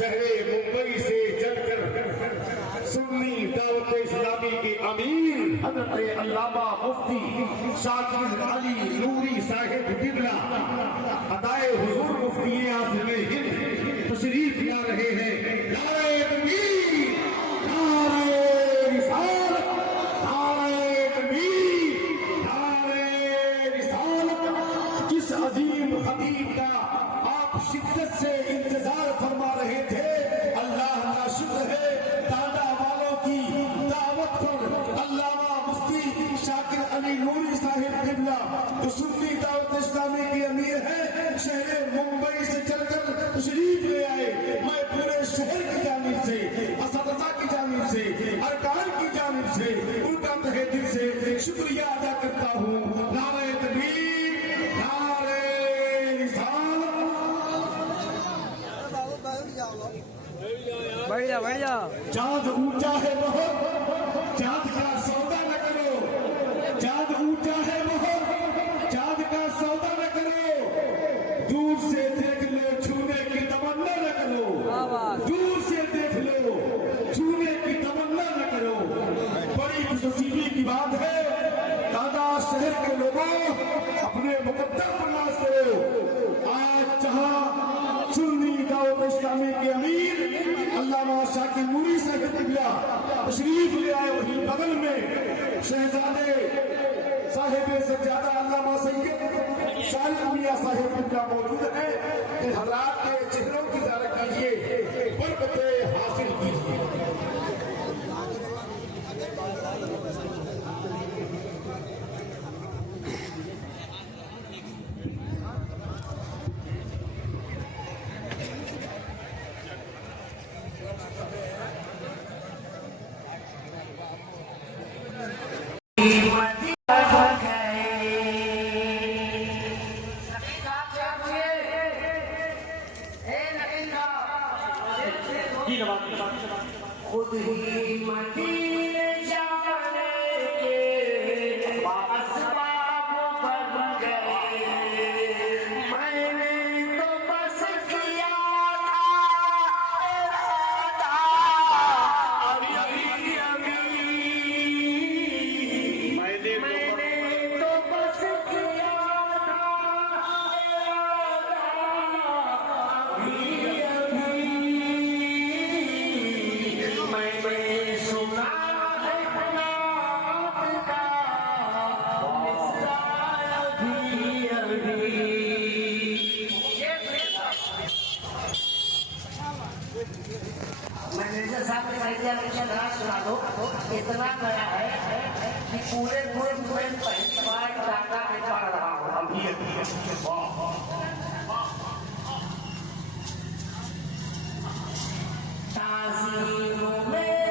شہر ممبئی سے چل کر سنی دعوت اسلامی کے امیر حضرت علامہ مفتی شاکر علی نوری صاحب قبلہ ادائے حضور مفتی اعظم ہند تشریف لا رہے ہیں۔ نعرہ تکبیر، نعرہ رسالت، نعرہ تکبیر، نعرہ رسالت۔ جس عظیم خطیب کا آپ شدت سے انتظار فرما رہے تھے، اللہ کا شکر ہے دادا والوں کی دعوت پر علامہ مفتی شاکر علی نوری صاحب قبلہ جو سنی دعوت اسلامی کے امیر ہیں، شہر ممبئی سے چل کر تشریف لے آئے۔ میں پورے شہر کی جانب سے، اساتذہ کی جانب سے، ارکان کی جانب سے ان کا تہہ دل سے شکریہ ادا کرتا ہوں۔ نعرہ تکبیر، نعرہ رسالت۔ بڑھیا چاند اونچا ہے بہت، چاند کا سودا نہ کرو، چاند اونچا ہے بہت، چاند کا سودا نہ کرو، دور سے دیکھ لو چھونے کی تمنا نہ کرو، دور سے دیکھ لو چھونے کی تمنا نہ کرو۔ بڑی خوش نصیبی کی بات ہے دادا شہر کے لوگوں، اپنے مقدر پر ناز کرو۔ آج جہاں سنی دعوت اسلامی کے امیر علامہ شاکر نوری صاحب قبلہ تشریف لے آئے، وہی بغل میں شہزادے صاحب سجادہ علامہ سید شارق میاں صاحب قبلہ موجود ہیں۔ کہ حضرات کے چہروں کی زیارت کیجیے، برکتیں حاصل کیجیے۔ خود ہی مدینے جانے کے اسباب بن گئے، میں نے تو بس کیا تھا ارادہ ابھی ابھی، میں نے تو بس کیا تھا ارادہ ابھی ابھی، میں نے سنا ہے نعت کا مصرع ابھی ابھی۔ مینیجر صاحب نے ذرا سنا دو، اتنا نیا ہے کہ پورے ملک میں پہلی بار ڈاٹا میں پڑھ رہا ہوں ابھی تعظیموں میں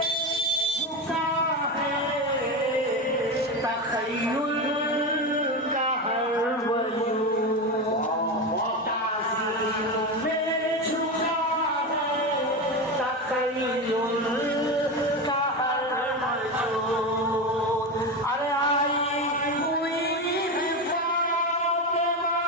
جھکا ہے تخیل کا ہر وجود، تعظیموں میں جھکا ہے تخیل کا ہر وجود۔ ارے آئی ہوئی فاطمہ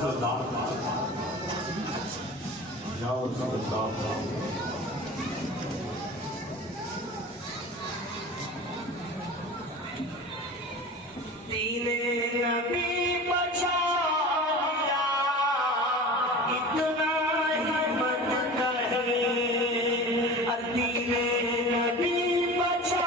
رسول اللہ یا رسول اللہ دین نبی بچا لیا اتنا ہمت کرے اور دین نبی بچا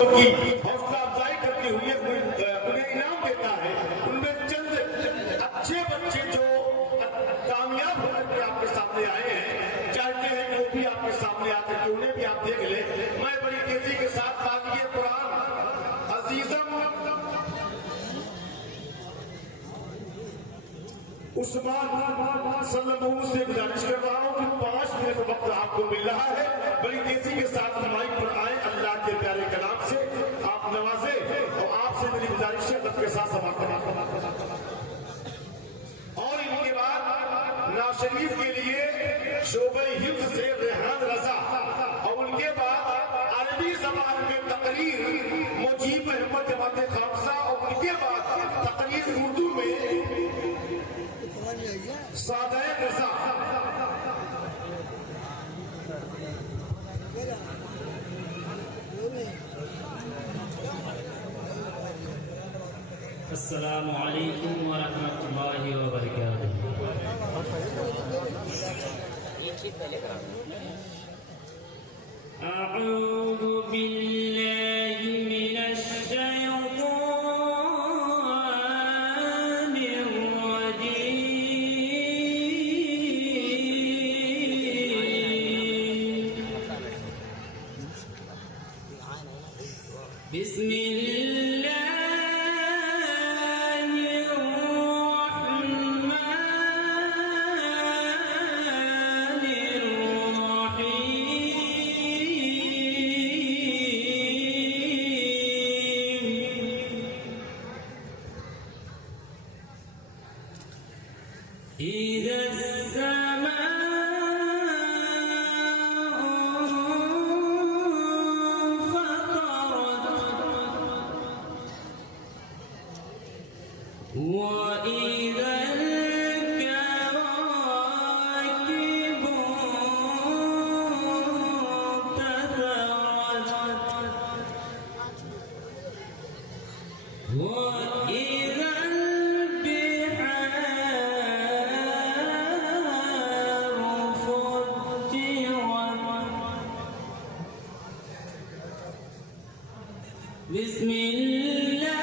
کی حوصلہ افزائی کرتے ہوئے انہیں انعام دیتا ہے. ان میں چند اچھے بچے جو کامیاب ہو کر کے آپ کے سامنے آئے ہیں چاہتے ہیں کہ وہ بھی آپ کے سامنے آتے کہ انہیں بھی آپ دیکھ لیں. میں بڑی تیزی کے ساتھ قاضی قرآن عزیزم عثمان صلی اللہ علیہ وسلم سے گزارش کر رہا ہوں کہ 5 منٹ وقت آپ کو مل رہا ہے. بڑی تیزی کے ساتھ مائک پر آئے, اللہ کے پیارے کلام سے آپ نوازے اور آپ سے میری گزارش ہے ادب کے ساتھ سماعت کریں. اور ان کے بعد ناز شریف کے لیے شعبہ حفظ سے ریحان رضا اور ان کے بعد عربی زبان میں تقریر مجیب احمد جماعت خامسہ اور ان کے بعد تقریر اردو میں سادہ رضا. السلام علیکم ورحمۃ اللہ وبرکاتہ. اعوذ باللہ من الشیطان الرجیم. بسم اللہ بسم اللہ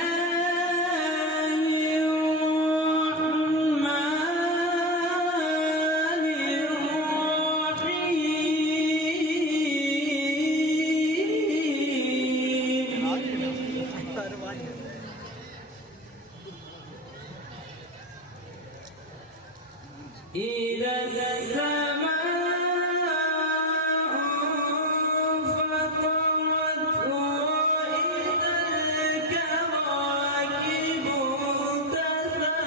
إذا السماء انفطرت وإذا الكواكب انتثرت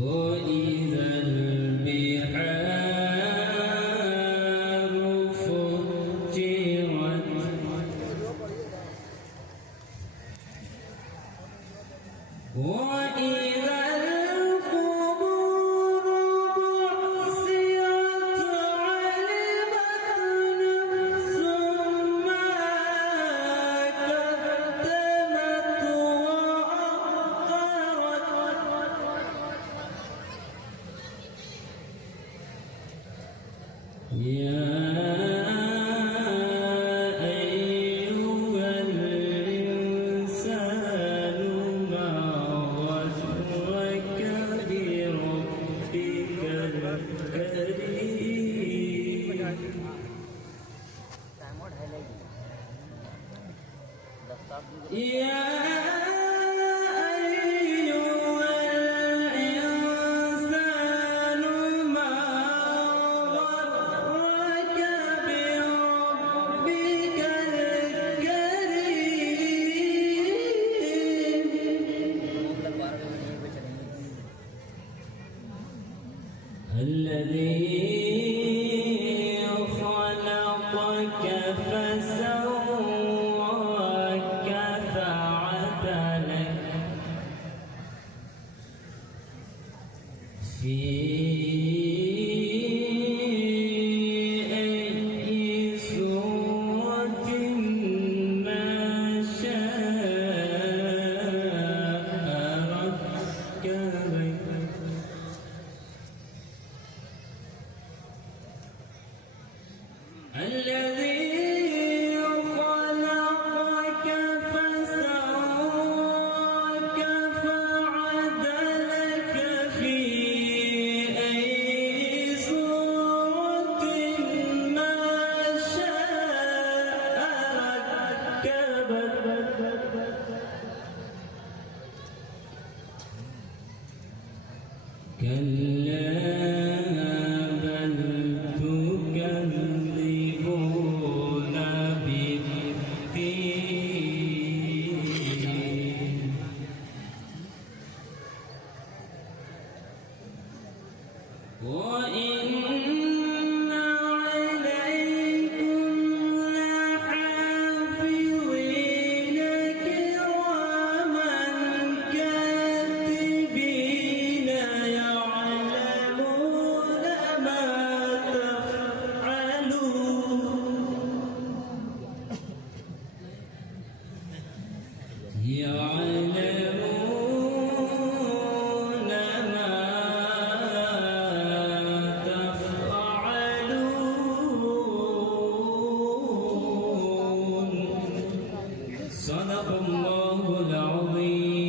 وإذا البحار فجرت وإذا القبور بعثرت علمت نفس ما قدمت وأخرت يا أيها الإنسان ما غرك بربك الكريم يا أيها الإنسان ما غرك بربك الكريم الذي خلقك فسواك فعدلك في أي صورة ما شاء ركبك الذي خلقك فسواك فعدلك في أي صورة ما شاء ركبك كلا بل تكذبون بالدين وإن عليكم لحافظين كراما كاتبين يعلمون ما تفعلون يعلمون ما تفعلون صدق الله العظيم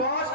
5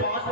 5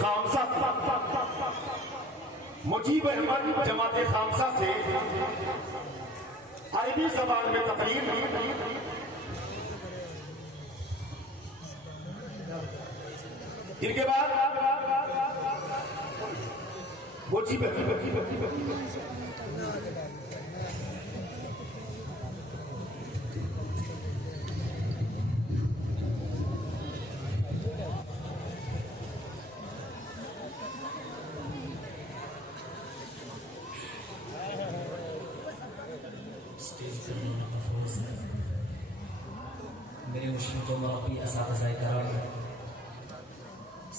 خامسہ مجیب احمد جماعت خامسہ سے عربی زبان میں تقریر، ان کے بعد مجیب میرے مشرق و مربی اساتذہ کرام،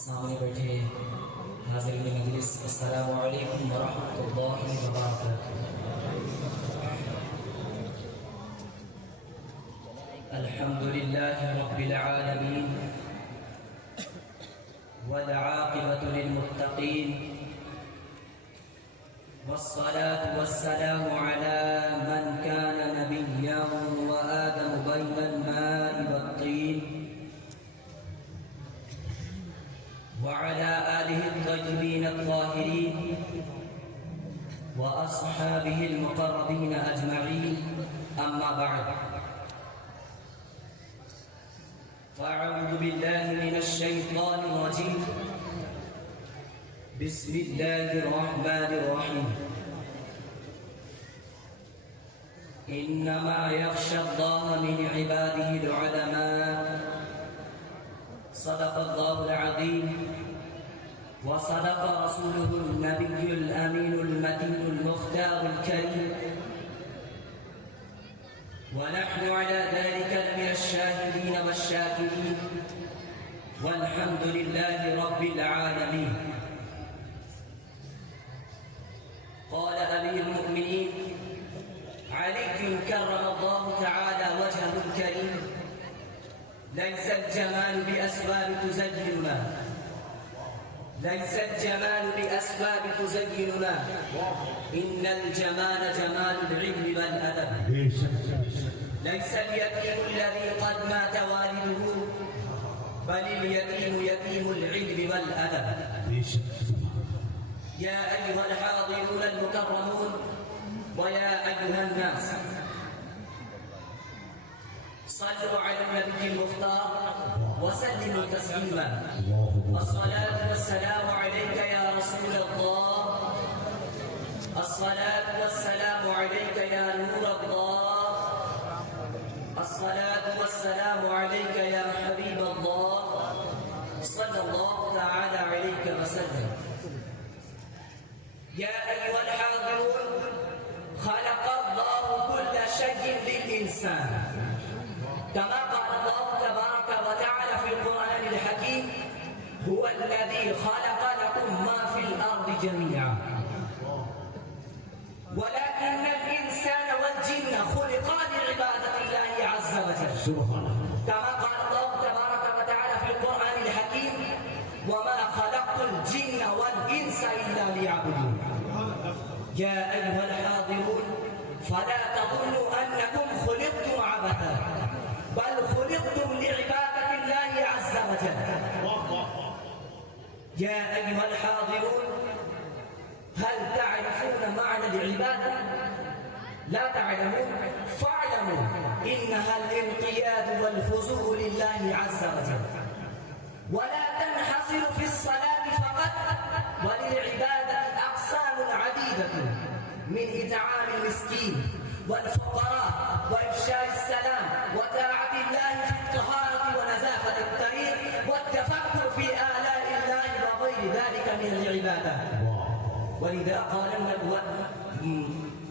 سامنے بیٹھے حاضرین مجلس، السلام علیکم ورحمۃ اللہ وبرکاتہ۔ الحمد للہ رب العالمین والعاقبۃ للمتقین، والصلاة والسلام على من كان نبيا وآدم بين الماء والطين، وعلى آله الطيبين الطاهرين وأصحابه المقربين أجمعين، أما بعد، فأعوذ بالله من الشيطان الرجيم، بسم الله الرحمن الرحيم، إنما يخشى الله من عباده العلماء، صدق الله العظيم، وصدق رسوله النبي الأمين المتين المختار الكريم، ونحن على ذلك من الشاهدين والشاكرين، والحمد لله رب العالمين۔ قال أمير المؤمنين علي كرم الله تعالى وجهه الكريم: ليس الجمال بأسباب تزيننا، ليس الجمال بأسباب تزيننا، إن الجمال جمال العلم والأدب، ليس اليتيم الذي قد مات والده، بل اليتيم يتيم العلم والأدب۔ يا أيها الحاضرون المكرمون، ويا أيها الناس، صلوا على النبي المختار وسلموا تسليما، الصلاة والسلام عليك يا رسول الله، الصلاة والسلام عليك يا نور الله، الصلاة والسلام عليك يا حبيب الله، صلى الله تعالى عليك وسلم۔ يا أيها الحاضرون، خلق الله كل شيء للإنسان، كما قال الله تبارك وتعالى في القرآن الحكيم: هو الذي خلق لكم ما في الأرض جميعا، ولكن الإنسان والجن خلقا لعبادة الله عز وجل، كما قال الله تبارك وتعالى في القرآن الحكيم: وما خلقت الجن والإنس إلا ليعبدون۔ يا أيها الحاضرون، فلا تظنوا أنكم خلقتم عبثا، بل خلقتم لعبادة الله عز وجل۔ يا أيها الحاضرون، هل تعرفون معنى العبادة؟ لا تعلمون؟ فاعلموا إنها الانقياد والخضوع لله عز وجل، ولا تنحصر في الصلاة فقط، وللعبادة أقسام عديدة، من إطعام المسكين والفقراء وإفشاء السلام وطاعة الله في الطهارة ونزافة الطريق والتفكر في آلاء الله وغير ذلك من العبادة۔ ولذا قال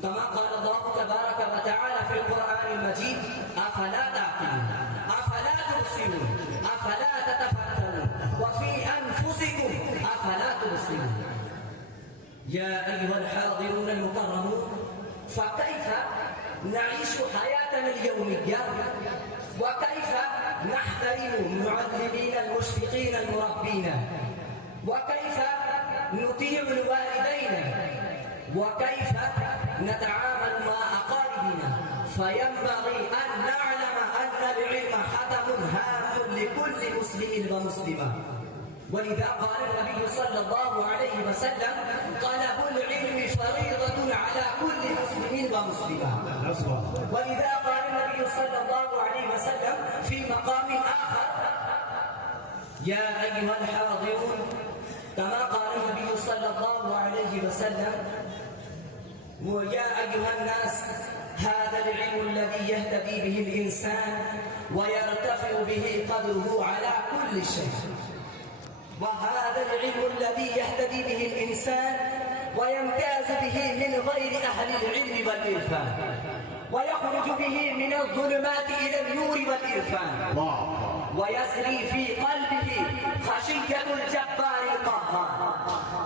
كما قال الله تبارك وتعالى في القرآن المجيد: أفلا تعقلون، أفلا تبصرون، أفلا تتفكرون، وفي أنفسكم أفلا تبصرون۔ يا أيها الحاضرون المكرمون، فكيف نعيش حياتنا اليومية؟ وكيف نحترم المعلمين المشفقين المربين؟ وكيف نطيع الوالدين؟ وكيف نتعامل مع أقاربنا؟ فينبغي أن نعلم أن العلم حتم هام لكل مسلم ومسلمة. ولذا قال النبي صلى الله عليه وسلم طلب العلم فريضة على كل مسلم ومسلمة. ولذا قال النبي صلى الله عليه وسلم في مقام آخر يا أيها الحاضرون، كما قال النبي صلى الله عليه وسلم ويا أيها الناس هذا العلم الذي يهتدي به الإنسان ويرتفع به قدره على كل شيء، وهذا العلم الذي يهتدي به الإنسان ويمتاز به من غير أهل العلم والإرفان، ويخرج به من الظلمات إلى النور والإرفان، ويسري في قلبه خشية الجبار القهار،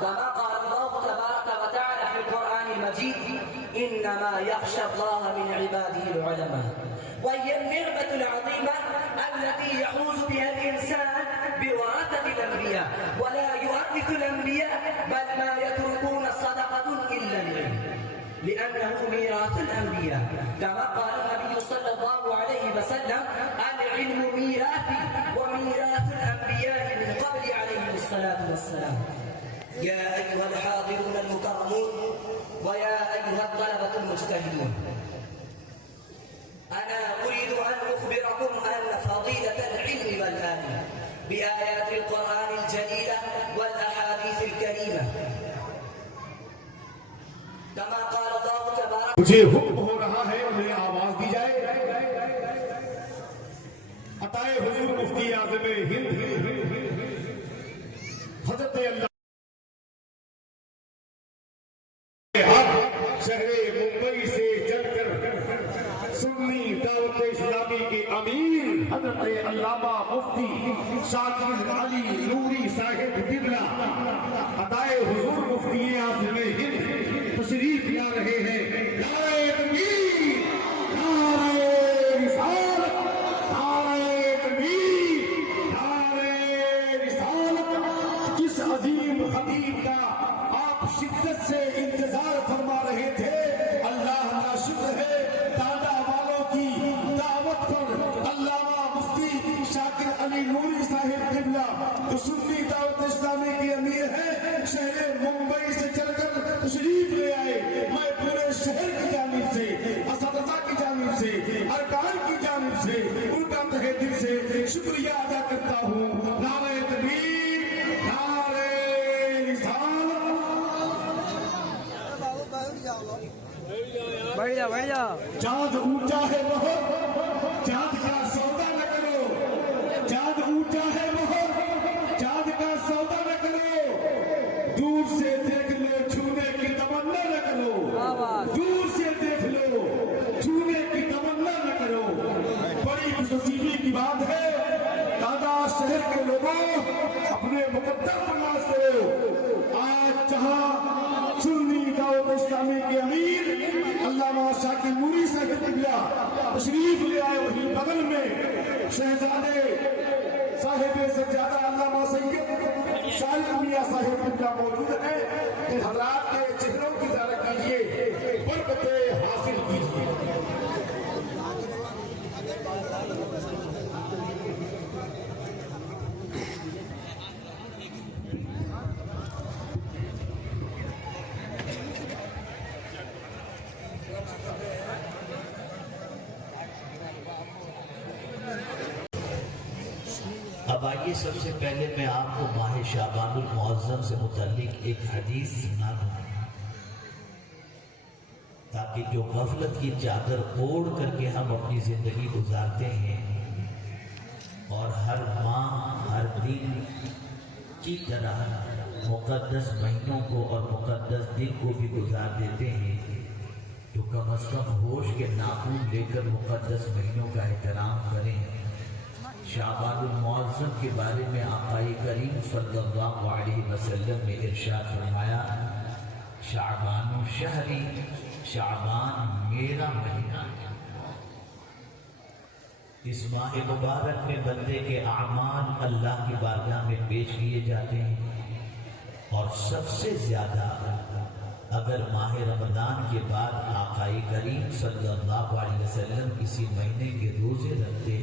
كما قال الله تبارك وتعالى في القرآن المجيد إنما يخشى الله من عباده العلماء. وهي النعمة العظيمة التي يحوز بها الإنسان بورثة الأنبياء، ولا يورث الأنبياء بل ما يتركون صدقة إلا العلم، لأنه ميراث الأنبياء، كما قال النبي صلى الله عليه وسلم العلم ميراثي وميراث الأنبياء من قبل عليهم الصلاة والسلام. يا أيها الحاضرون المكرمون ويا أيها الطلبة المجتهدون، أنا أريد أن أخبركم أن فضيلة العلم والآدب بآيات القرآن الجليلة والأحاديث الكريمة، كما قال الله تبارك مجھے حکم ہو رہا ہے مجھے آواز دی جائے عطائے حضور مفتی اعظم ہند حضرت اللہ شہر ممبئی سے چل کر سنی دعوت اسلامی کے امیر حضرت علامہ مفتی شاکر علی نوری صاحب قبلہ عطائے حضور مفتی اعظم ہند تشریف لا رہے ہیں. نعرہ تکبیر، نعرہ رسالت، نعرہ تکبیر، نعرہ رسالت. جس عظیم خطیب کا آپ شدت سے انتظار فرما رہے تھے، اللہ کا شکر ہے دادا والوں کی دعوت پر علامہ مفتی شاکر علی نوری صاحب قبلہ جو سنی دعوت اسلامی کے امیر ہیں، شہر ممبئی سے چل کر تشریف لے آئے. میں پورے شہر کی جانب سے، اساتذہ کی جانب سے، ارکان کی جانب سے ان کا تہہ دل سے شکریہ ادا کرتا ہوں. نعرہ تکبیر، نعرہ رسالت. چاند اونچا ہے بہت، چاند کا سودا نہ کرو. چاند اونچا ہے بہت، چاند کا سودا نہ کرو. دور سے دیکھ لو، چھونے کی تمنا نہ کرو. دور سے دیکھ لو، چھونے کی تمنا نہ کرو. بڑی خوشنصیبی کی بات ہے دادا شہر کے لوگوں اپنے مقدر پر ناز کرو. آج جہاں سنی دعوت اسلامی کے امیر علامہ شاکر نوری صاحب قبلہ تشریف لے آئے، وہیں بغل میں شہزادے صاحب سجادہ علامہ سید شاہد میاں صاحب قبلہ موجود ہیں. ان حضرات کے چہروں کی زیارت کیجیے، برکتیں حاصل کیجیے. اب آئیے سب سے پہلے میں آپ کو ماہ شعبان المعظم سے متعلق ایک حدیث سنا دوں تاکہ جو غفلت کی چادر اوڑھ کر کے ہم اپنی زندگی گزارتے ہیں اور ہر ماہ ہر دن کی طرح مقدس مہینوں کو اور مقدس دن کو بھی گزار دیتے ہیں، تو کم از کم ہوش کے ناخن لے کر مقدس مہینوں کا احترام کریں. شعبان المعظم کے بارے میں آقا کریم صلی اللہ علیہ وسلم نے ارشاد فرمایا شعبان شہری، شعبان میرا مہینہ ہے. اس ماہ مبارک میں بندے کے اعمال اللہ کی بارگاہ میں پیش کیے جاتے ہیں، اور سب سے زیادہ اگر ماہ رمضان کے بعد آقا کریم صلی اللہ علیہ وسلم کسی مہینے کے روزے رکھتے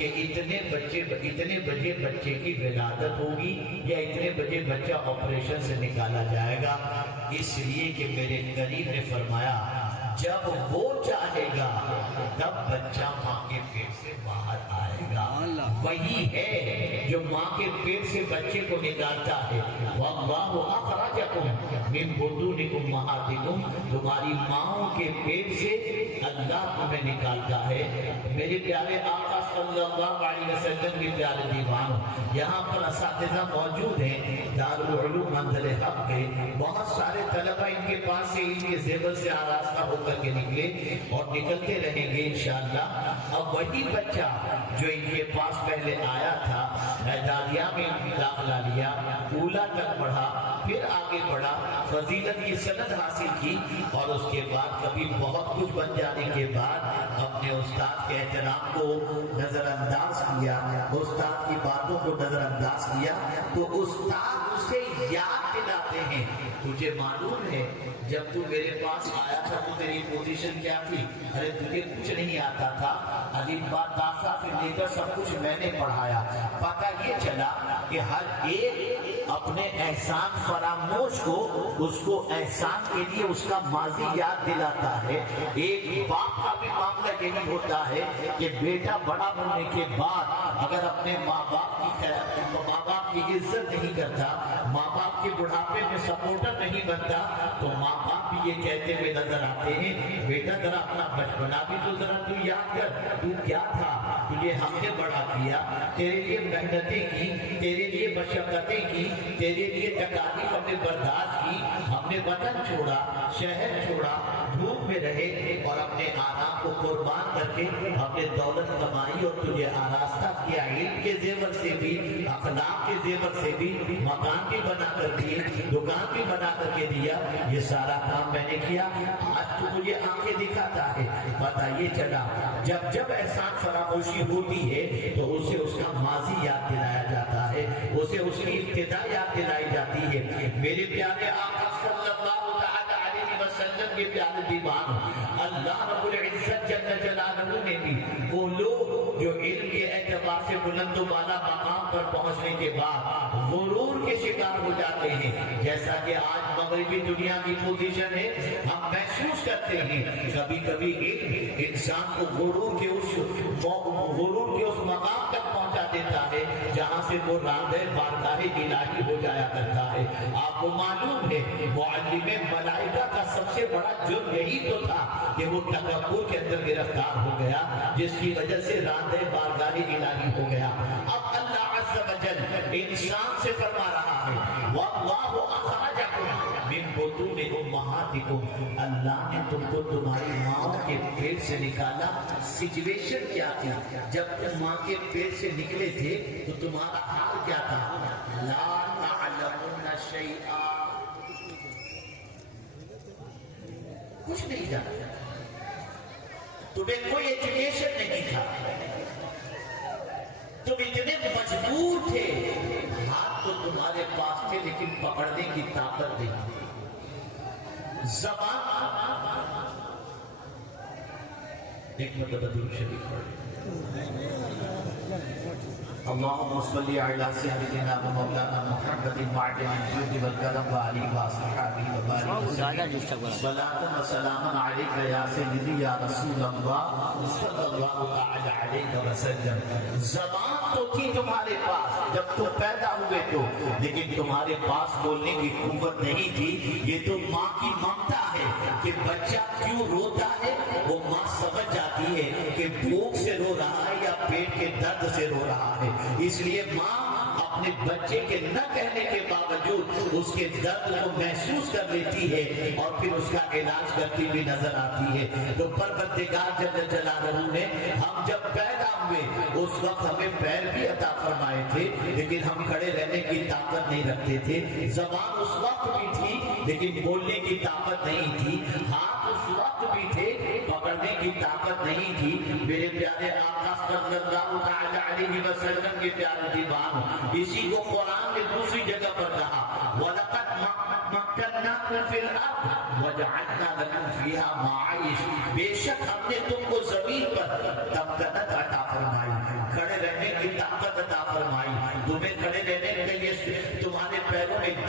کہ اتنے بجے بچے کی ولادت ہوگی یا اتنے بجے بچہ آپریشن سے نکالا جائے گا، اس لیے کہ میرے کریم نے فرمایا جب وہ چاہے گا تب بچہ ماں کے پیٹ سے باہر آئے گا۔ وہی ہے جو ماں کے پیٹ سے بچے کو نکالتا ہے۔ وَاللَّهُ أَخْرَجَكُم مِّن بُطُونِ أُمَّهَاتِكُم، تمہاری ماؤں کے پیٹ سے اللہ تمہیں نکالتا ہے۔ میرے پیارے آقا صلی اللہ علیہ وسلم کے پیارے دیوان، یہاں پر اساتذہ موجود ہیں دارالعلوم منزل حق کے، بہت سارے طلبہ ان کے پاس سے ان کے زیور سے آراستہ ہو کر کے نکلے اور نکلتے رہیں گے انشاءاللہ۔ اب وہی بچہ جو ان کے پاس پہلے آیا تھا، اعدادیہ میں داخلہ لیا، اولا تک پڑھا، پھر آگے بڑھا، فضیلت کی سند حاصل کی، اور اس کے بعد کبھی بہت کچھ بن جانے کے بعد اپنے استاد کے احترام کو نظر انداز کیا، استاد کی باتوں کو نظر انداز کیا، تو استاد اسے یاد دلاتے ہیں تجھے معلوم ہے جب تو میرے پاس آیا تھا تو تیری پوزیشن کیا تھی؟ ارے تجھے کچھ نہیں آتا تھا، الف با تا سا سے لے کر سب کچھ میں نے پڑھایا۔ پتہ یہ چلا کہ ہر ایک اپنے احسان فراموش کو اس کو احسان کے لیے اس کا ماضی یاد دلاتا ہے۔ ایک باپ کا بھی معاملہ یہی ہوتا ہے کہ بیٹا بڑا ہونے کے بعد اگر اپنے ماں باپ کی عزت نہیں کرتا، ماں باپ کے بڑھاپے میں سپورٹر نہیں بنتا، تو ماں باپ بھی یہ کہتے ہوئے نظر آتے ہیں بیٹا ذرا اپنا بچپنا بھی تو ذرا تو یاد کر، تو کیا تھا، تجھے ہم نے بڑا کیا، تیرے لیے محنتیں کی، تیرے لیے مشقتیں کی، تیرے لیے تکالیف ہم نے برداشت کی، ہم نے وطن چھوڑا، شہر چھوڑا، دھوپ میں رہے اور اپنے آرام کو قربان کر کے ہم نے دولت کمائی اور تجھے آراستہ کیا، علم کے زیور سے بھی، اخلاق کے زیور سے بھی، مکان بھی بنا کر دیے، دکان بھی بنا کر کے دیا، یہ سارا کام میں نے کیا، آج تو مجھے آنکھیں دکھاتا ہے۔ پتہ یہ چلا جب جب احسان فراموشی ہوتی ہے تو اسے اس کا ماضی یاد دلایا جاتا ہے، اسے اس کی ابتدا یاد دلائی جاتی ہے۔ میرے پیارے آقا صلی اللہ علیہ وسلم کے پیارے دیوان، اللہ رب العزت جل جلالہ نے بھی وہ لوگ جو علم کے اعتبار سے بلند و بالا مقام پر پہنچنے کے بعد غرور کے شکار ہو جاتے ہیں، جیسا کہ آج مغربی دنیا کی پوزیشن ہے، ہم محسوس کرتے ہیں کبھی کبھی علم انسان کو غرور کے اس مقام تک پہنچا دیتا ہے جہاں سے وہ راندہ بارگاہ الہی ہو جایا کرتا ہے۔ آپ کو معلوم ہے معلم ملائکہ کا سب سے بڑا جرم یہی تو تھا کہ وہ تکبر کے اندر گرفتار ہو گیا، جس کی وجہ سے راندہ بارگاہ الہی ہو گیا۔ اب اللہ عز و جل انسان سے فرما رہا ہے وَاللَّهُ أَخْرَجَكُم مِّن بُطُونِ أُمَّهَاتِكُم، اللہ نے تم کو تمہاری ماں کے پیٹ سے نکالا۔ سچویشن کیا تھی جب تم ماں کے پیٹ سے نکلے تھے تو تمہارا حال کیا تھا؟ لا تعلمون شیئا، کچھ نہیں جانتا، تمہیں کوئی ایجوکیشن نہیں تھا، تم اتنے مجبور تھے، ہاتھ تو تمہارے پاس تھے لیکن پکڑنے کی طاقت نہیں تھی، زبان ایک مرتبہ درود شریف پڑھ اللهم صل على سيدنا ومولانا محمد معدن الجود والكرم وعلى واصحابه وبارك صلاة وسلاما عليك يا سيدي يا رسول الله صلی اللہ تعالی علیہ وسلم۔ زبان تو تھی تمہارے پاس جب تم پیدا ہوئے تو، لیکن تمہارے پاس بولنے کی قوت نہیں تھی۔ یہ تو ماں کی ممتا ہے کہ بچہ کیوں روتا ہے، وہ ماں سمجھ جاتی ہے کہ بھوک سے رو رہا ہے یا پیٹ کے درد سے رو رہا ہے، اس لیے ماں اپنے بچے کے نہ کہنے کے باوجود اس کے درد کو محسوس کر لیتی ہے اور پھر اس کا علاج کرتی ہوئی نظر آتی ہے۔ تو پروردگار جل جلالہ نے ہم جب پیدا ہوئے اس وقت ہمیں پیر بھی عطا فرمائے تھے، لیکن ہم کھڑے رہنے کی طاقت نہیں رکھتے تھے، زبان اس وقت بھی تھی لیکن بولنے کی طاقت نہیں تھی، ہاتھ اس وقت بھی تھے پکڑنے کی طاقت نہیں تھی۔ میرے پیارے آقا صلی اللہ تعالی علیہ وسلم کے پیارے دیوان، اسی کو قرآن نے دوسری جگہ پر کہا وَلَقَدْ مَكَّنَّاكُمْ فِي الْأَرْضِ وَجَعَلْنَا لَكُمْ فِيهَا مَعَائِشَ، بے شک ہم نے تم کو زمین پر تمکنت عطا فرمائی، کھڑے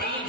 3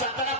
17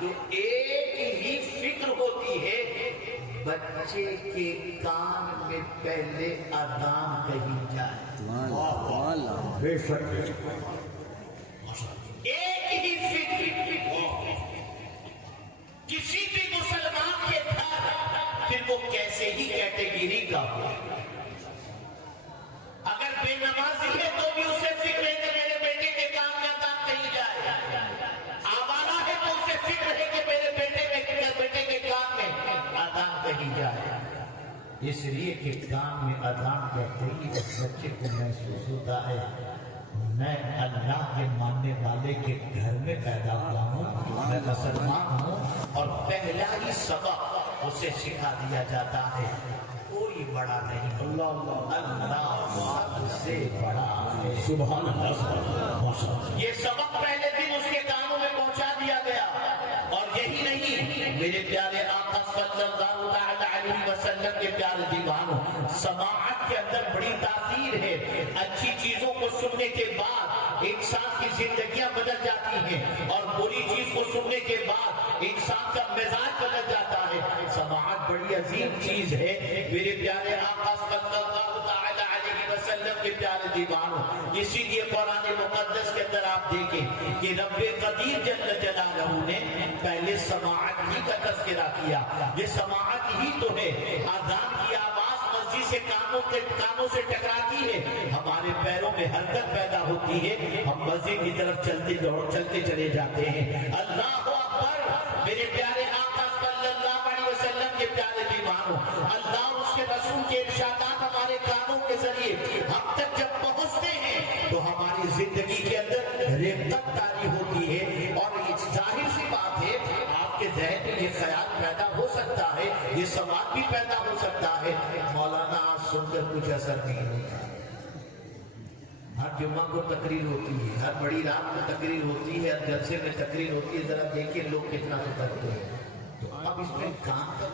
تو ایک ہی فکر ہوتی ہے، بچے کے کان میں پہلے اذان کہی جائے۔ بے شک ایک ہی فکر کسی بھی مسلمان کے گھر، پھر وہ کیسے ہی کیٹیگری کا ہو، اگر بے نمازی ہے تو بھی اسے فکر ہے کہ میرے بیٹے کے کام میں اذان کہی جائے، آوارہ ہے تو اسے فکر ہے کہ میرے بیٹے کے کام میں اذان کہی جائے۔ اس لیے کہ کام میں اذان کہتے ہی اس بچے کو محسوس ہوتا ہے میں اللہ کے ماننے والے کے گھر میں پیدا ہوا ہوں، میں مسلمان ہوں، اور پہلا ہی سبق اسے سکھا دیا جاتا ہے کوئی بڑا نہیں، اللہ سب سے بڑا ہے۔ سبحان اللہ۔ یہ سبق پہلے دن اس کے کانوں میں پہنچا دیا گیا، اور یہی نہیں میرے پیارے آقا صلی اللہ علیہ وسلم کے پیارے دیوانوں، سماعت کے اندر بڑی تاثیر ہے۔ اچھی چیزوں کو سننے کے بعد انسان کی زندگیاں بدل جاتی ہیں، اور بری چیز کو سننے کے بعد انسان کا مزاج بدل جاتا ہے۔ سماعت بڑی عظیم چیز ہے میرے پیارے آقا صلی اللہ علیہ وسلم کے پیارے دیوانوں۔ اسی لیے قرآن مقدس کے اندر آپ دیکھیں کہ رب قدیر جل جلالہ نے پہلے سماعت ہی کا تذکرہ کیا۔ یہ سماعت ہی تو ہے، اذان کی آواز مسجد سے کانوں سے ٹکراتی ہے، ہمارے پیروں میں حرکت پیدا ہوتی ہے، ہم مسجد کی طرف چلتے چلے جاتے ہیں۔ اللہ اکبر میرے پیارے آقا صلی اللہ علیہ وسلم کے پیارے دیوانوں، اللہ اس کے رسول کے ارشادات ہمارے کانوں کے ذریعے ہم تک جب پہنچتے ہیں تو ہماری زندگی کے اندر رقت طاری ہوتی ہے، اور یہ ظاہر سی بات ہے آپ کے ذہن میں یہ خیال پیدا ہو سکتا ہے، یہ سوال بھی پیدا ہو سکتا ہے مولانا آج سن کر کچھ اثر نہیں ہوتا۔ ہر جمعہ کو تقریر ہوتی ہے، ہر بڑی رات میں تقریر ہوتی ہے، ہر جلسے میں تقریر ہوتی ہے، ذرا دیکھیں لوگ کتنا سترتے ہیں۔ تو اب اس میں کام کا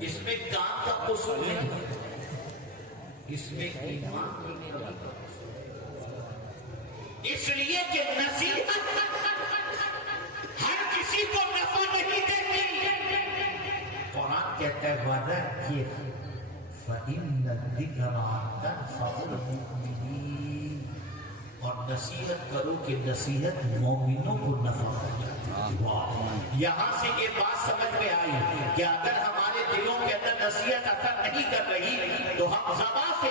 اس میں کام کا قصور نہیں، اس میں ایمان کی کمی کا قصور۔ اس لیے کہ نصیحت ہر کسی کو نفع نہیں دیتی۔ قرآن کہتا ہے وَذَكِّرْ فَإِنَّ الذِّكْرَىٰ تَنفَعُ الْمُؤْمِنِينَ، اور نصیحت کرو کہ نصیحت مومنوں کو نفع پہنچاتی ہے۔ یہاں سے یہ بات سمجھ میں آئی کہ اگر ہمارے دلوں کے اندر نصیحت اثر نہیں کر رہی تو ہم زبان سے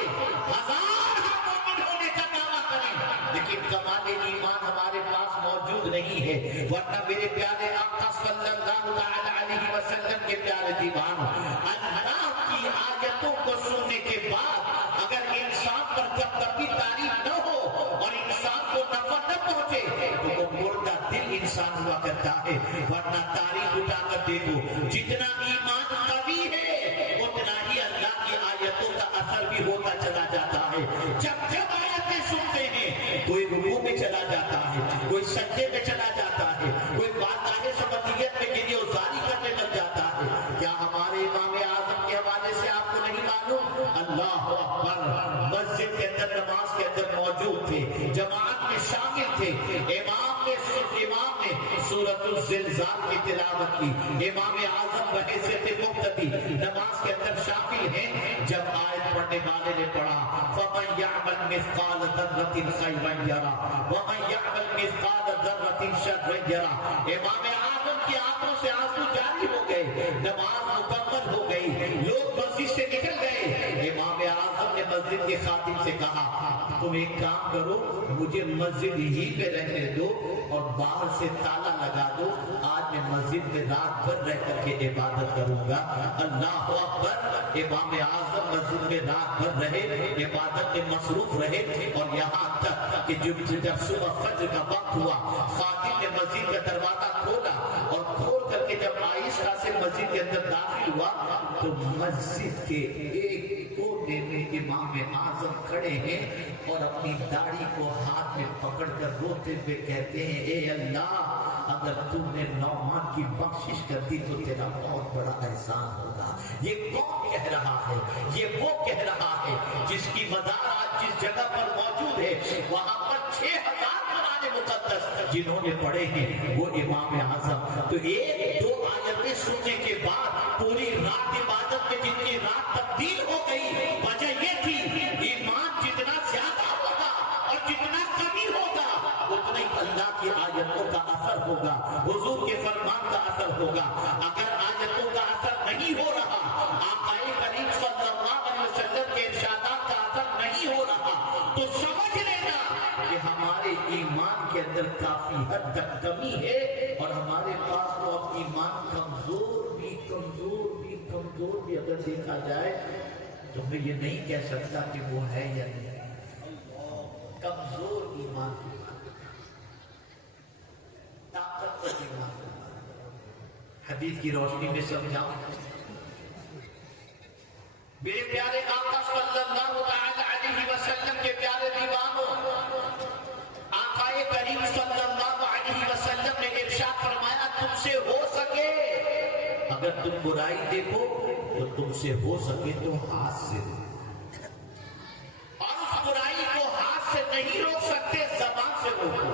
ہزار مومن ہونے کا دعویٰ کریں، لیکن کمال ایمان ہمارے پاس موجود نہیں ہے۔ ورنہ میرے پیارے آقا صلی اللہ علیہ وسلم کے پیارے دیوانوں، اللہ کی آیتوں کو سننے کے بعد اگر انسان پر جب کبھی تعریف نہ ہو اور انسان کو نفع نہ پہنچے تو وہ مردہ دل انسان ہوا کرتا ہے۔ ورنہ تاریخ اٹھا کر دیکھو، جتنا ایمان قوی ہے اتنا ہی اللہ کی آیتوں کا اثر بھی ہوتا چلا جاتا ہے۔ جب جب آیتیں سنتے ہیں کوئی رکوع میں چلا جاتا ہے، کوئی سجدے میں چلا جاتا ہے، کوئی بارگاہ سمدیت میں گریہ وزاری کرنے لگ جاتا ہے۔ کیا ہمارے امام اعظم کے حوالے سے آپ کو نہیں معلوم؟ اللہ اکبر، مسجد کے اندر نماز کے اندر موجود تھے، جماعت میں شامل تھے، امام نے سورۃ الزلزال کی تلاوت کی، امام اعظم بحیثیت مقتدی نماز کے اندر شامل ہیں۔ جب آیت پڑھنے والے نے پڑھا فَمَن يَعْمَلْ مِثْقَالَ ذَرَّةٍ خَيْرًا يَرَهُ وَمَن يَعْمَلْ مِثْقَالَ ذَرَّةٍ شَرًّا يَرَهُ۔ امام اعظم کی آنکھوں سے آنسو جاری ہو گئے، نماز مکمل ہو گئی، لوگ مسجد سے نکل گئے۔ امام اعظم نے مسجد کے خادم سے کہا تم ایک کام کرو، مجھے مسجد ہی میں رہنے دو اور باہر سے تالا لگا دو، آج میں مسجد میں رات بھر رہ کر کے عبادت کروں گا۔ اللہ اکبر، امام اعظم مسجد میں رات بھر رہے، عبادت میں مصروف رہے، اور یہاں تک کہ جب صبح فجر کا وقت ہوا خادم نے مسجد کا دروازہ کھولا، اور کھول کر کے جب آہستہ سے مسجد کے اندر داخل ہوا تو مسجد کے ایک کونے میں امام اعظم کھڑے ہیں اور اپنی داڑھی کو ہاتھ میں پکڑ کر روتے ہوئے کہتے ہیں اے اللہ، اگر تم نے 9 ماہ کی بخشش کر دی تو تیرا بہت بڑا احسان ہوگا۔ یہ کون کہہ رہا ہے؟ یہ وہ کہہ رہا ہے جس کی مزار آج جس جگہ پر موجود ہے وہاں پر 6000 قرآن مقدس جنہوں نے پڑھے ہیں وہ امام اعظم. تو ایک دو آیتیں سننے کے بعد پوری رات عبادت میں جن کی رات تبدیل ہو گئی، وجہ یہ تھی ایمان جتنا زیادہ ہوگا اور جتنا کمی ہوگا اتنا ہی اللہ کی آیتوں کا اثر ہوگا، حضور کے فرمان کا اثر ہوگا. اگر آیتوں کا اثر نہیں ہو رہا، آقا کریم صلی اللہ علیہ وسلم کے ارشادات کا اثر نہیں ہو رہا، تو سمجھ لینا کہ ہمارے ایمان کے اندر کافی حد تک کمی ہے، اور ہمارے پاس تو اب ایمان کمزور بھی اگر دیکھا جائے تو میں یہ نہیں کہہ سکتا کہ وہ ہے یا نہیں. کمزور ایمان کی طاقت پر ایمان. حدیث کی روشنی میں سمجھاؤں، میرے پیارے آقا صلی اللہ علیہ وسلم کے پیارے دیوانوں، آقا کریم صلی اللہ علیہ وسلم نے ارشاد فرمایا تم سے ہو سکے اگر تم برائی دیکھو تو تم سے ہو سکے تو ہاتھ سے، اور اس برائی کو ہاتھ سے نہیں روک سکتے زبان سے روکو،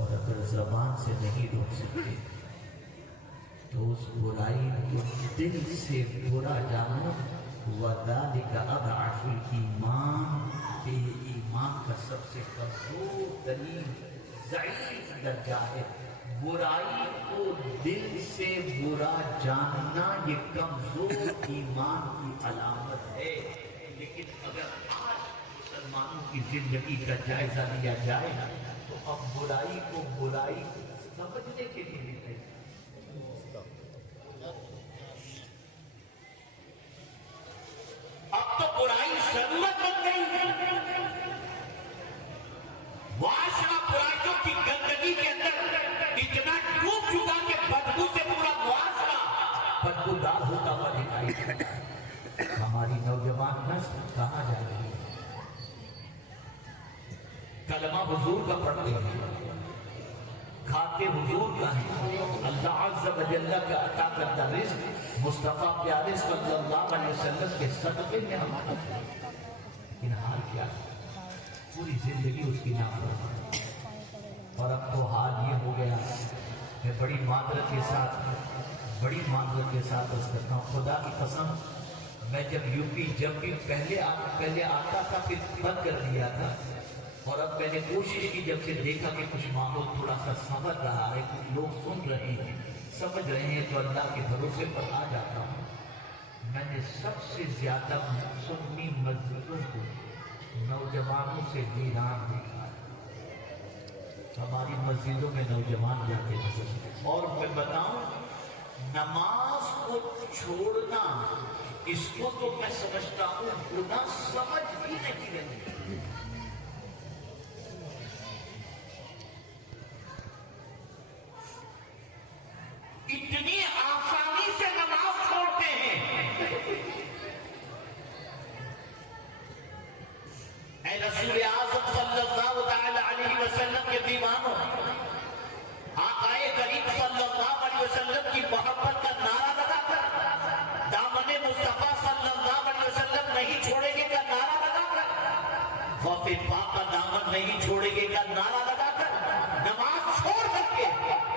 اور اگر زبان سے نہیں روک سکتے تو اس برائی کو دل سے برا جانو. وَذَلِكَ أَضْعَفُ الْإِيمَانِ، کہ یہ ایمان کا سب سے کمزور ترین ضعیف درجہ ہے. برائی کو دل سے برا جاننا یہ کمزور ایمان کی علامت ہے. لیکن اگر آج مسلمانوں کی زندگی کا جائزہ لیا جائے تو اب برائی کو برائی سمجھنے کے لیے ہے. اب تو برائی ضرورت بن گئی ہے. معاشرہ برائیوں کی گندگی کے اندر اتنا ڈوب چکا کہ بدبو سے پورا معاشرہ بدبودار ہوتا ہوا دکھائی دیتا ہے. ہماری نوجوان نسل کہاں جا رہی ہے؟ کلمہ حضور کا پڑھتے ہیں، کھاتے حضور کا ہے، اللہ عز و جل کا عطا کرتا رزق مصطفیٰ پیارے صلی اللہ علیہ وسلم کے صدقے میں ہمارا ہے. لیکن حال کیا ہے؟ پوری زندگی اس کی نافرمانی. اور اب تو حال یہ ہو گیا، میں بڑی معذرت کے ساتھ اس کرتا ہوں، خدا کی قسم میں جب یوپی جب بھی پہلے آتا تھا پھر بند کر دیا تھا، اور اب میں نے کوشش کی جب سے دیکھا کہ کچھ ماحول تھوڑا سا سنور رہا ہے، کچھ لوگ سن رہے ہیں سمجھ رہے ہیں تو اللہ کے بھروسے پر آ جاتا ہوں. میں نے سب سے زیادہ سنی مسجدوں کو نوجوانوں سے ویران دیکھا. ہماری مسجدوں میں نوجوان جاتے ہیں، اور میں بتاؤں نماز کو چھوڑنا اس کو تو میں سمجھتا ہوں گناہ سمجھ ہی نہیں رہی. اتنی آسانی سے نماز چھوڑتے ہیں. اے رسول اعظم صلی اللہ تعالی علیہ وسلم کے دیوانوں، آقا کریم صلی اللہ علیہ وسلم کی محبت کا نعرہ لگا کر دامن مصطفیٰ صلی اللہ علیہ وسلم نہیں چھوڑیں گے کا نعرہ لگا کر، خوف پاک کا دامن نہیں چھوڑیں گے کا نعرہ لگا کر نماز چھوڑ کر کے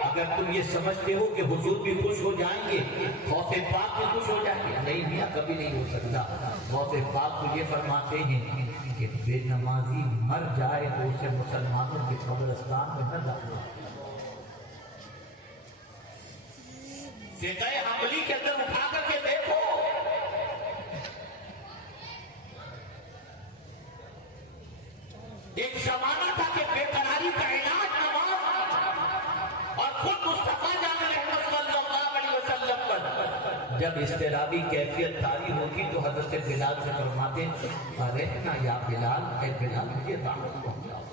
اگر تم یہ سمجھتے ہو کہ حضور بھی خوش ہو جائیں گے، غوث پاک بھی خوش ہو جائیں گے، نہیں میاں کبھی نہیں ہو سکتا. غوث پاک کو یہ فرماتے ہیں کہ بے نمازی مر جائے تو اسے مسلمانوں کے قبرستان میں نہ ڈالو. فقہ حنبلی کے اندر اٹھا کر کے دیکھو، ایک زمانہ تھا کہ بے قراری کا علاج نماز، اور خود مصطفیٰ جان رحمت صلی اللہ علیہ وسلم پر جب اضطرابی کیفیت طاری ہوتی تو حضرت بلال سے فرماتے رہنا یا بلال، اے بلال مجھے دعوت پہنچاؤ.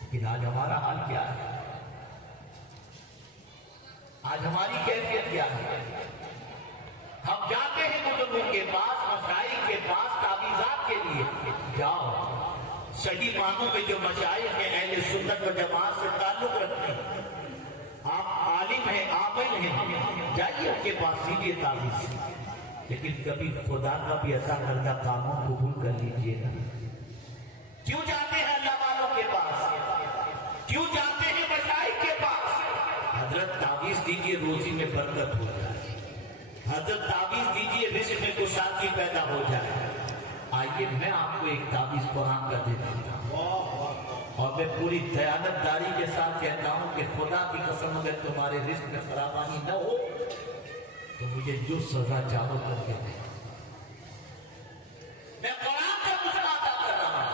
لیکن آج ہمارا حال کیا ہے؟ آج ہماری کیفیت کیا ہے؟ ہم جاتے ہیں بزرگوں کے پاس، مشائخ کے پاس تعویذات کے لیے. جاؤ، صحیح معنوں میں جو مشائخ ہیں اہل سنت و جماعت سے تعلق رکھتے ہیں، آپ عالم ہیں، عامل ہیں، جائیے ان کے پاس سیدھے تعویذ. لیکن کبھی خدا کا بھی عطا کردہ کاموں قبول کر لیجئے گا. برکت ہو جائے، حضرت تعویذ دیجیے رزق میں کشادگی پیدا ہو جائے۔ آئیے میں آپ کو ایک تعویذ قرآن کا دے دیتا ہوں، اور میں پوری دیانتداری کے ساتھ کہتا ہوں کہ خدا کی قسم اگر تمہارے رزق میں فراوانی نہ ہو تو مجھے جو سزا چاہو کر کے دے۔ میں قرآن کا نسخہ عطا کر رہا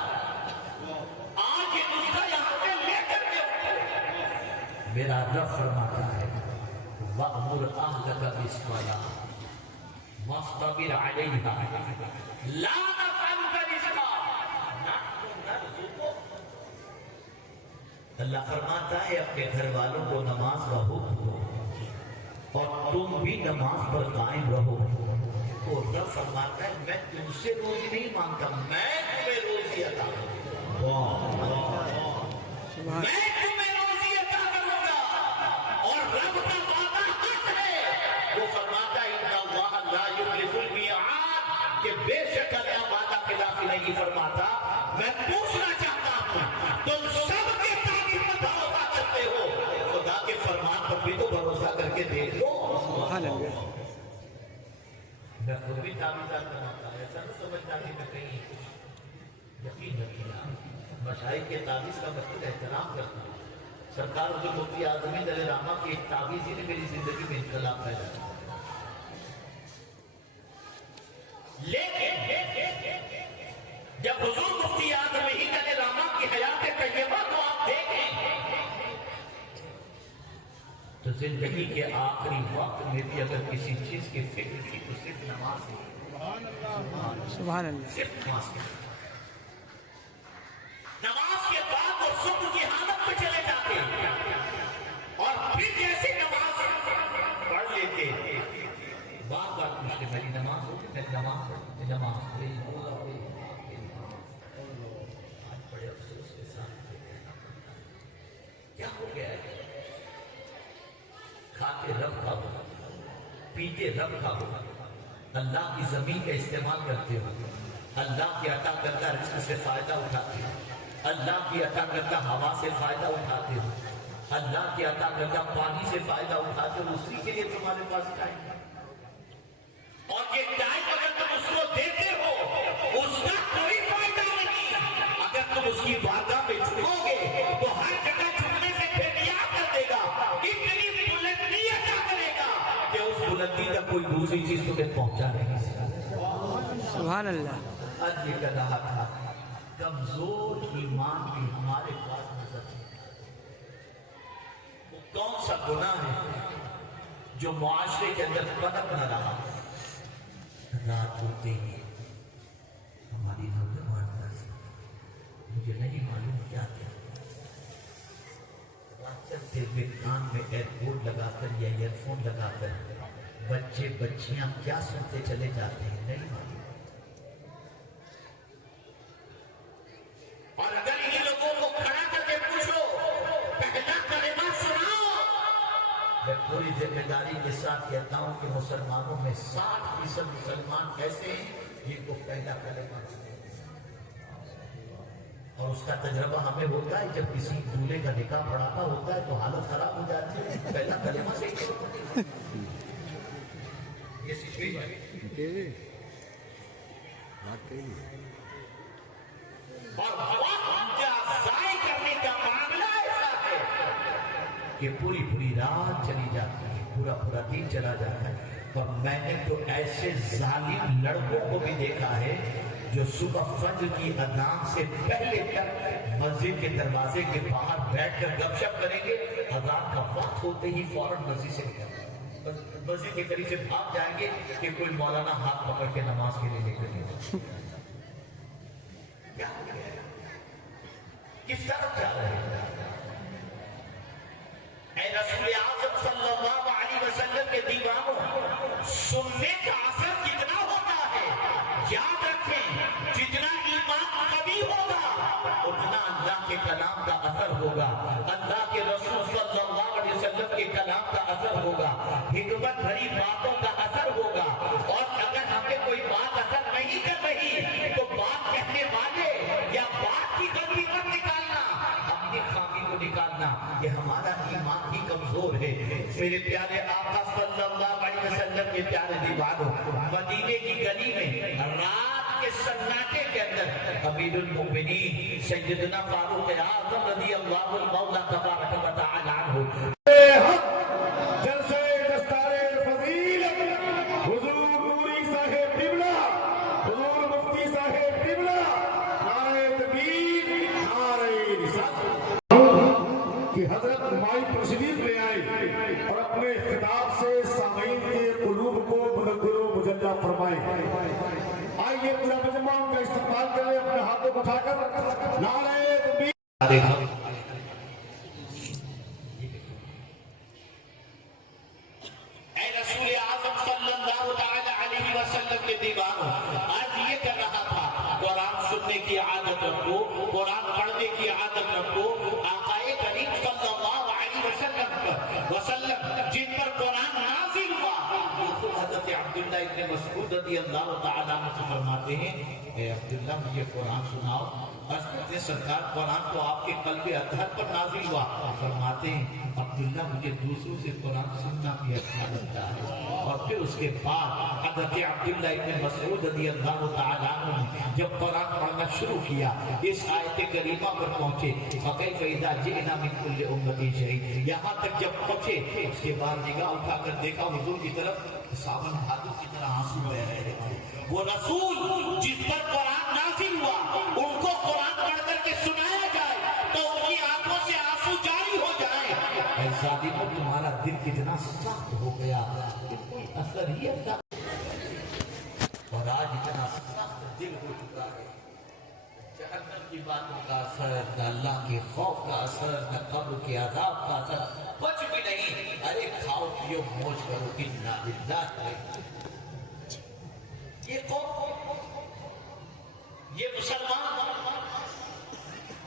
ہوں، آج یہ نسخہ یہاں سے لے کر کے میرا رب فرماتا ہے وَأْمُرْ أَهْلَكَ بِالصَّلَاةِ وَاصْطَبِرْ عَلَيْهَا لَا نَسْأَلُكَ رِزْقًا نَحْنُ نَرْزُقُكَ۔ اللہ فرماتا ہے اپنے گھر والوں کو نماز کا حکم دو اور تم بھی نماز پر قائم رہو۔ تو رب فرماتا ہے میں تم سے روزی نہیں مانگتا، میں تمہیں روزی عطا کروں گا، میں تمہیں روزی عطا کروں گا۔ اور رب کا وعدہ حق ہے، وہ فرماتا ہے ان اللہ لا یخلف المیعاد، کہ بے شک اللہ وعدہ خلافی نہیں فرماتا۔ میں پوچھنا چاہتا ہوں تم سب کے تعریف پر بھروسہ کرتے ہو، خدا کے فرمان پر بھی تو بھروسہ کر کے دیکھ لو۔ میں خود بھی تعمیرات بناتا ہوں، ایسا نہ سمجھتا کہ میں کہیں یقین رکھنا، مشاہد کے تعویذ کا مطلب احترام کرتا ہوں۔ سرکار حضرت مفتی اعظم علیہ رحمہ کی ایک تعویذ ہی نے میری زندگی میں انقلاب پیدا کیا۔ لیکن جب حضور مفتی اعظم علیہ رحمہ کی حیات طیبہ کو آپ دیکھیں تو زندگی کے آخری وقت میں بھی اگر کسی چیز کی فکر تھی تو صرف نماز ہے۔ سبحان اللہ۔ صرف نماز کے نماز کے بعد وہ صبح کی حالت میں چلے جاتے اور پھر جیسے نماز پڑھ لیتے بات بات پوچھتے میری نماز ہوتی، میں نماز پڑھتی، نماز پڑھی، آج بڑے افسوس کے ساتھ کیا ہو گیا ہے؟ کھاتے رب کا ہو، پیتے رب کا ہو، اللہ کی زمین کا استعمال کرتے ہو، اللہ کی عطا کردہ رزق سے فائدہ اٹھاتے ہو، اللہ کی عطا کردہ ہوا سے فائدہ اٹھاتے ہو، اللہ کی عطا کردہ پانی سے فائدہ اٹھاتے ہو، اسی کے لیے تمہارے پاس ٹائم ہے۔ اور یہ ٹائم اگر تم اس کو دیتے ہو اس کا کوئی فائدہ نہیں، اگر تم اس کی بارگاہ میں جھکو گے تو ہر جگہ جھکنے سے پھر کر دے گا، اتنی بلندی عطا کرے گا کہ اس بلندی تک کوئی دوسری چیز تمہیں پہنچا نہیں سکتی۔ سبحان اللہ۔ آج یہ کر رہا تھا کمزور ایمان بھی ہمارے پاس نظر ہے۔ وہ کون سا گناہ ہے جو معاشرے کے اندر پنپ نہ رہا؟ رات ہوتے ہی ہماری نوجوان مجھے نہیں معلوم کیا کیا چلتے ہوئے کان میں ایئرپورٹ لگا کر یا ایئر فون لگا کر بچے بچیاں کیا سنتے چلے جاتے ہیں نہیں معلوم۔ اور اگر انہیں لوگوں کو کھڑا کر کے پوچھو پہلا کلمہ سناؤ، میں پوری ذمہ داری کے ساتھ کہتا ہوں کہ مسلمانوں میں 60% مسلمان ایسے ہیں جن کو پہلا کلمہ اور اس کا تجربہ ہمیں ہوتا ہے جب کسی دولہے کا نکاح پڑھانا ہوتا ہے تو حالت خراب ہو جاتی ہے، پہلا کلمہ سے یہ اور وقت ضائع کرنے کا معاملہ ایسا ہے کہ پوری پوری رات چلی جاتی ہے، پورا پورا دن چلا جاتا ہے۔ اور میں نے تو ایسے ظالم لڑکوں کو بھی دیکھا ہے جو صبح فجر کی اذان سے پہلے تک مسجد کے دروازے کے باہر بیٹھ کر گپ شپ کریں گے، اذان کا وقت ہوتے ہی فوراً مسجد سے مسجد کے قریب سے بھاگ جائیں گے کہ کوئی مولانا ہاتھ پکڑ کے نماز کے لیے لے کر گئے۔ کیا ہو گیا ہے؟ کس طرف جا رہے ہیں؟ اے رسول اعظم صلی اللہ علیہ وسلم کے دیوانوں، سننے کا اثر کتنا ہوتا ہے یاد رکھیں، جتنا ایمان قوی ہوگا اتنا اللہ کے کلام کا اثر ہوگا، اللہ کے رسول صلی اللہ علیہ وسلم کے کلام کا اثر ہوگا، حکمت بھری باتوں کا اثر ہوگا۔ اور اگر ہمیں کوئی بات اثر نہیں کر رہی تو بات کہنے والے یا بات کی غلطی مت نکالنا، اپنی خامی کو نکالنا، یہ ہمارا ایمان ہی کمزور ہے۔ میرے پیارے آقا صلی پیارے دیوانوں، مدینے کی گلی میں رات کے سناٹے کے اندر امیر المؤمنین سیدنا فاروق اعظم رضی اللہ عنہ تبارک و تعالی عنہ جلسے دستار فضیلت حضور نوری صاحب قبلہ، حضور مفتی صاحب قبلہ، نعرہ تکبیر، نعرہ رسالت، کہ حضرت مائی تشریف لے آئے اور اپنے خطاب سے سامعین کے قلوب کو منور و مجلہ فرمائے۔ آئیے پورا مجمع ان کا استقبال کریں اپنے ہاتھوں کو اٹھا کر نعرہ تکبیر۔ اے رسول اعظم صلی اللہ تعالی علیہ وسلم کے دیوانوں، آج یہ کر رہا تھا قرآن سننے کی عادت رکھو، قرآن پڑھنے کی عادت رکھو۔ آقا کریم صلی اللہ علیہ وسلم جن پر قرآن نازل ہوا، حضرت عبداللہ ابن مسعود رضی اللہ تعالیٰ عنہ سے فرماتے ہیں اے عبداللہ مجھے قرآن سناؤ۔ عرض کرتے ہیں سرکار قرآن تو آپ کے قلب اطہر پر نازل ہوا۔ فرماتے ہیں عبداللہ مجھے دوسروں سے قرآن سننا بھی اچھا لگتا ہے۔ اور پھر اس کے بعد حضرت عبداللہ ابن مسعود رضی اللہ تعالیٰ عنہ نے جب قرآن پڑھنا شروع کیا، اس آیت کریمہ پر پہنچے فَكَيْفَ إِذَا جِئْنَا مِنْ كُلِّ أُمَّةٍ شَهِيدًا، یہاں تک جب پہنچے اس کے بعد نگاہ اٹھا کر دیکھا حضور کی طرف ساون بھادر کی طرح آنسو بہ رہے تھے۔ وہ رسول جس پر قرآن نازل ہوا ان کو قرآن پڑھ کر کے سنایا جائے تو ان کی آنکھوں سے آنسو جاری ہو جائے۔ اے ظالموں تمہارا دل کتنا سخت ہو گیا، کوئی اثر ہی ایسا، اور آج اتنا سخت دل ہو چکا ہے۔ جہنم کی باتوں کا اثر، نہ اللہ کے خوف کا اثر، نہ قبر کے عذاب کا اثر، کچھ بھی نہیں۔ ارے کھاؤ پیو موج کرو، انا للہ ہے۔ یہ قوم، یہ مسلمان،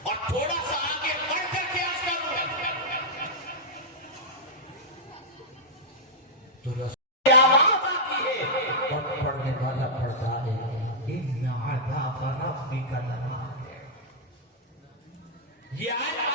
اور تھوڑا سا آگے بڑھ کر کے عرض کروں تو رسول آواز آتی ہے اور پڑھنے والا پڑھتا ہے ان عذاب ربک لواقع۔ یہ آیت